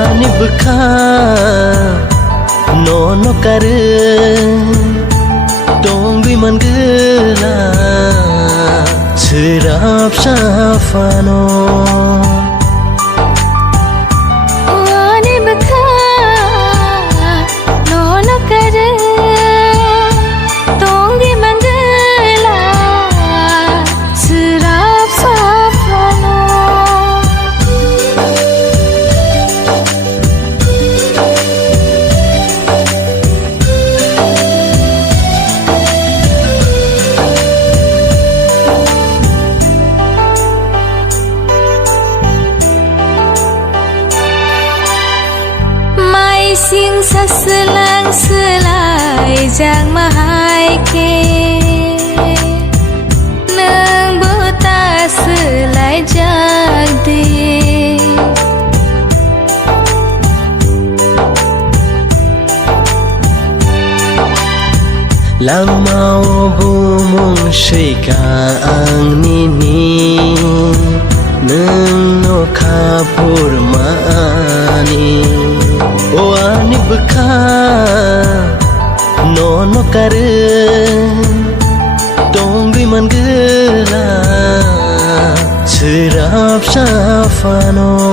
Ani beka nono kare dong bi man gela serap safano Ani beka nono kare dong bi man gela serap safano Sing sa selang selai jang mahai ke nang buta selai jag de Lamau bumung shika ang nini nang no kapur maani O ani beka nono kare dong bi man gela serap safano